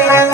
సంవత్సరం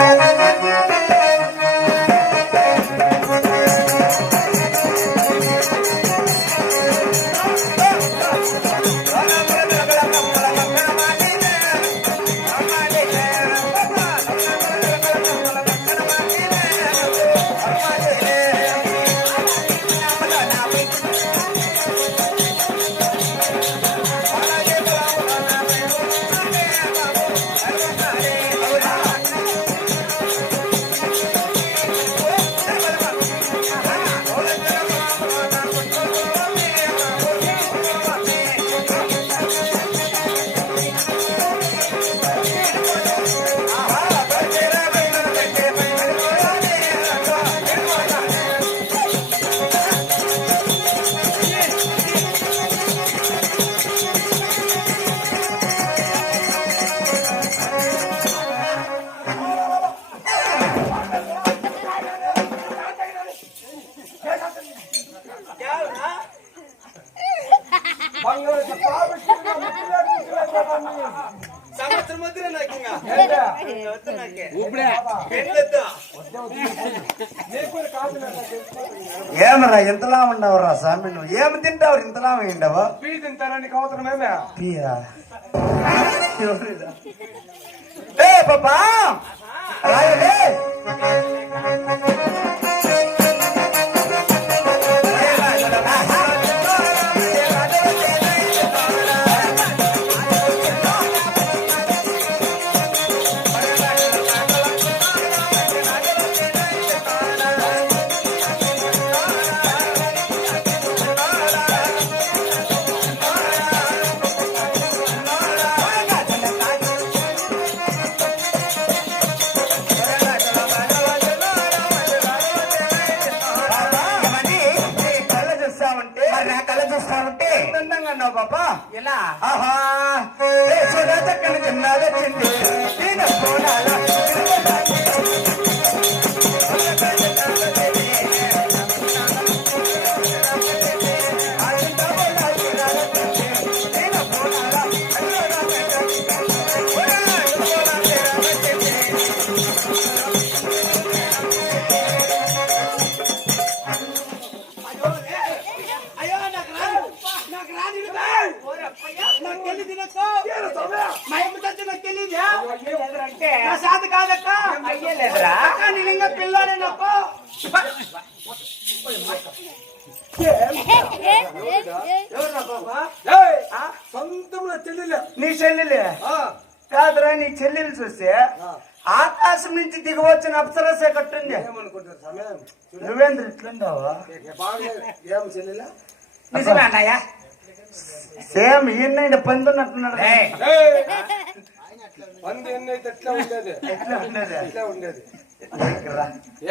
ఏమరా ఇంతలా ఉండవురా స్వామి? నువ్వు ఏమి తింటావు? ఇంతలా ఉండవు? పీ పియా? ఎవరిదా? ఏ పాపా! సొంతంలో చెల్లెలే నీ చెల్లెలే కాదురా నీ చెల్లెలు చూస్తే ఆకాశం నుంచి దిగవచ్చిన అప్సరసే కట్టుంది నువ్వేంద్ర ఇట్లుండవా నిజమే అన్నయ్య సేమ్ ఈయన పందున్నట్టున్నాడు పంది ఎన్నైతే ఎట్లా ఉండేది ఎట్లా ఉండేది ఎట్లా ఉండేది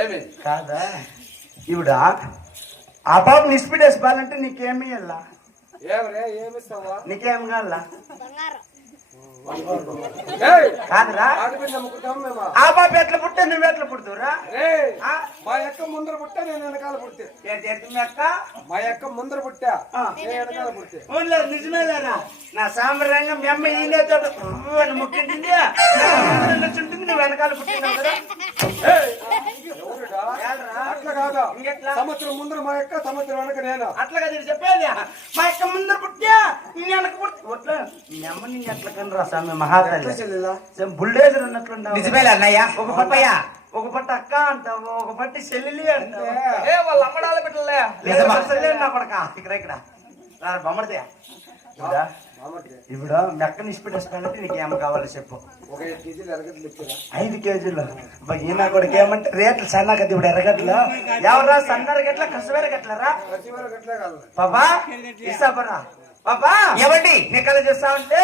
ఏమి కాదా ఇవిడ ఆ పాప నిస్పిడేసి పాలంటే నీకేమి ఏమిస్తావా? నీకేం కావాలా? ఏయ్! కాదురా. ఆ పాప ఎట్లా పుట్టే నువ్వు ఎట్లా పుడుతురా ఆ? మా యొక్క ముందర పుట్టా నేను వెనకాల ఏంటి మీ అక్క? మా యొక్క ముందర పుట్టా. నేను వెనకాల పుట్టే ఊళ్ళో నిజమేలేరా? నా సాంప్రదాయంగా మీ అమ్మ ఈయనతో అని ముట్టింటుంది చుంటుంది నువ్వు వెనకాల పుట్టినావు కదా. కాదా ఇంకెట్లా? సంవత్సరం ముందర మా యొక్క సంవత్సరం వెనక నేను? అట్లాగా నేను చెప్పేది మా యొక్క ముందర పుట్టా నీ వెనక పుట్టి అట్లా మీ అమ్మ నేను ఎట్లా కనరా స్వామి మహాతల్లి? బుల్డేజర్ అన్నయ్య ఒక పప్పయ్య. పట్ట ఒక పట్ట అక్క అంటావు ఒక పట్టి చెల్లెలి అంటావు. అంటే? ఏ వాళ్ళ అమ్మడాల పెట్టలే. నిజమా? నా కొడక. ఇక్కడ ఇక్కడ. రా బొమ్మడితే ఇవిడా ఇవిడ మెక్కని ఇష్టపెట్టేసుకోవాలంటే నీకు ఏం కావాలో చెప్పు. ఐదు కేజీలు. ఎరగట్లు ఈయన కొడుకు ఏమంటే రేట్లు సన్న కదా ఇప్పుడు ఎర్రగట్లు ఎవరా సన్న ఎరగట్ల కసు ఎరగట్లరా ప్రతి వరకు అట్లే కాదు పాపా ఇస్తాపరా చేస్తా ఉంటే.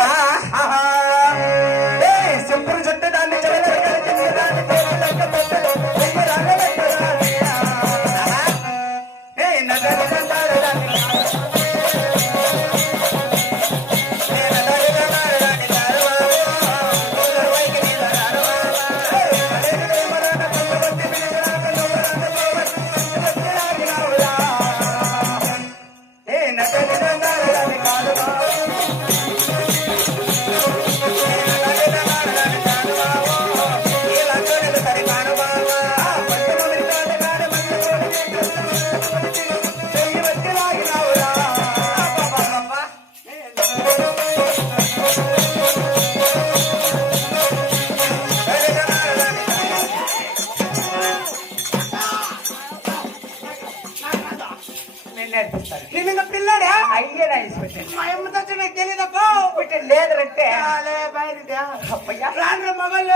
నేను ఇంకా పిల్లాడా? అయ్యే నా ఇన్స్పెక్టర్ మా అమ్మ తచ్చి నాకు తెలియదక్కో ఇన్స్పెక్టర్ లేదరంటే చాలే బయలుదేరా. అప్పయ్యా. రాను మగలు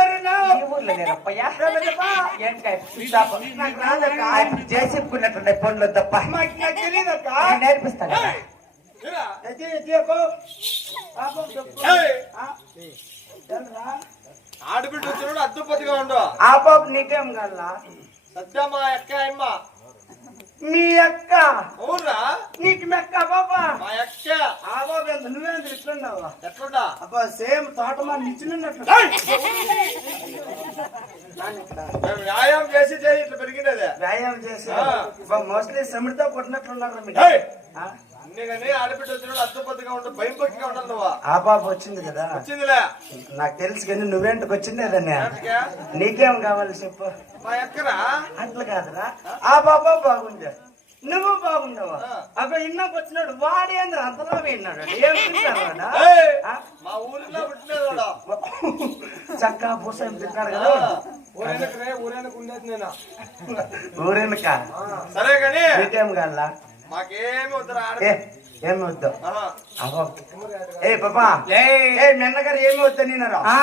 ఈ ఊర్లో లేరప్పయ్యా ఏంటి నాకు రాదక్క చేసేపుకున్నట్టున్నాయి పనులు తప్ప మాకు నాకు తెలియదక్క నేను నేర్పిస్తాను? ఆడబిడ్డ వచ్చినప్పుడు అద్దుపతిగా ఉండు. ఆ పాప నీకేం కల్లా సత్య మా అక్క అమ్మ మీ అక్క. అవునరా. నీకు మెక్క పాప మా అక్క. ఆ బాబు ఎంత నువ్వేంత ఇట్లున్నావా? ఎట్లుండా? అబ్బా సేమ్ తోటమా నిచ్చినట్టు మేము వ్యాయామం చేసి చేసి ఇట్లా పెరిగినదే. వ్యాయామం చేసి. మోస్ట్లీ సెమిడితో కొట్టినట్లున్నారు మీరు! ఆ? పాప వచ్చింది కదా. నాకు తెలుసు కానీ నువ్వేంటికి వచ్చిండేదన్నా ఏంటికే? నీకేం కావాలి చెప్పు. అట్లా కాదురా. ఆ పాప బాగుంది నువ్వు ఆ. అబ్బా ఇన్నాకు వచ్చినాడు. వాడేంద్ర అంతలో విన్నాడు. ఏం వాడు? వాడు చక్కా పూస తింటారు కదా? ఊరేనకు ఉండేది నేను? ఊరెనక. సరే కానీ ఏ ఆడ ఏమి వద్దు. ఏ పాపా. ఏ మెన్నగారు ఏమి వద్దు నేను ఆ?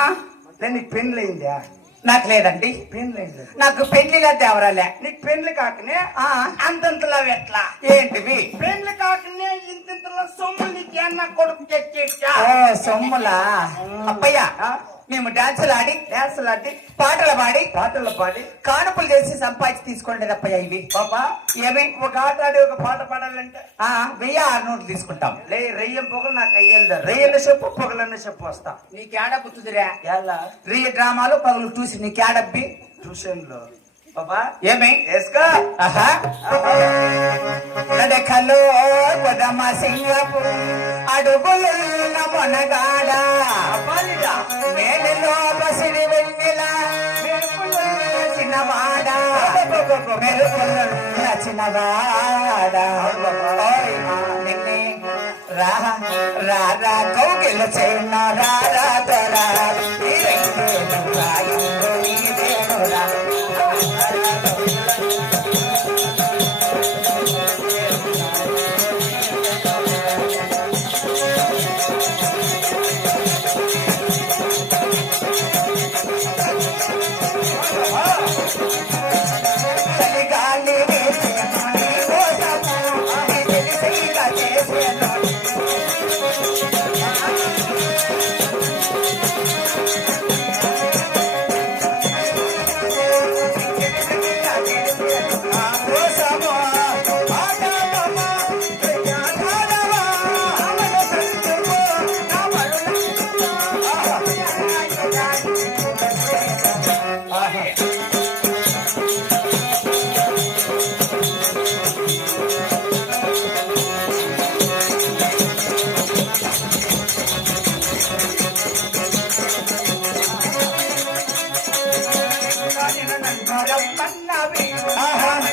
నీకు పెన్లు అయిందా? నాకు లేదండి. పెన్లు అయింది? నాకు పెళ్ళిలా దేవరాలే నీకు పెన్లు కాకనే? ఆ, అంతంతలా ఎట్లా? ఏంటివి పెన్లు కాకనే ఇంతింతలా సొమ్ము నీకు అన్న కొడుకు తెచ్చేసా. సొమ్ములా? అప్పయ్య? మేము డాన్సులు ఆడి డ్యాన్సులు అడ్డి పాటలు పాడి పాటలు పాడి. కానుపులు చేసి సంపాదించి తీసుకోండి అప్పయ్య ఇవి. పాపా ఏమి? ఒక ఆట ఆడి ఒక పాట పాడాలంటే? ఆ వెయ్యి ఆరు నోట్లు తీసుకుంటాం. లే రెయ్యం పొగలు నాకు అయ్యేది రెయ్యల చెప్పు పొగలన్న చెప్పు వస్తా. నీకేడ బుద్ధుదిరా? ఎలా? రీ డ్రామాలు పగులు చూసి నీకేడబ్బి ట్యూషన్లో పాపా ఏమి? నడకలో కొదమ సింగపు అడుగులున్న మొనగాడ. మేలులో పసిడి వెన్నెల చిన్నవాడ మెరుపులో ఓయ్, నిన్నే రా రా రా కౌగిల చేన రా రా తోరా Ajá.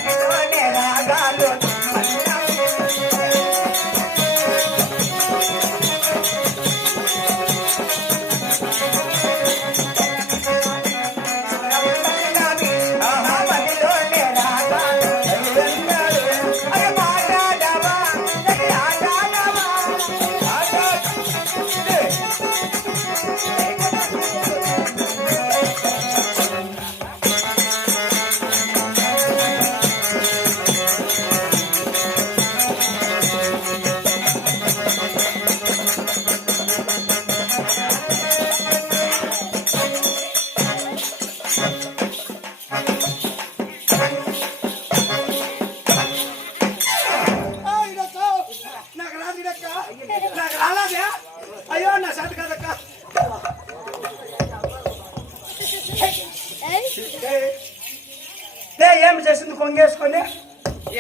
లే, ఏం చేసింది? కొంగేసుకొని?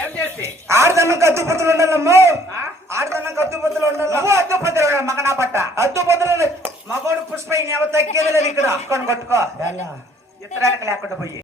ఏం చేసి? ఆడదన్నం కత్తుపత్తులు ఉండాలమ్మో. ఆడదన్నం కత్తుపత్తులు ఉండాలి నువ్వు అడ్డుపత్రుడు మగనా పట్ట. అద్దుపత్రులు మగోడు పుష్ప తగ్గేది లేదు ఇక్కడ. కొట్టుకో. ఇతరానికి లేకుండా పోయి.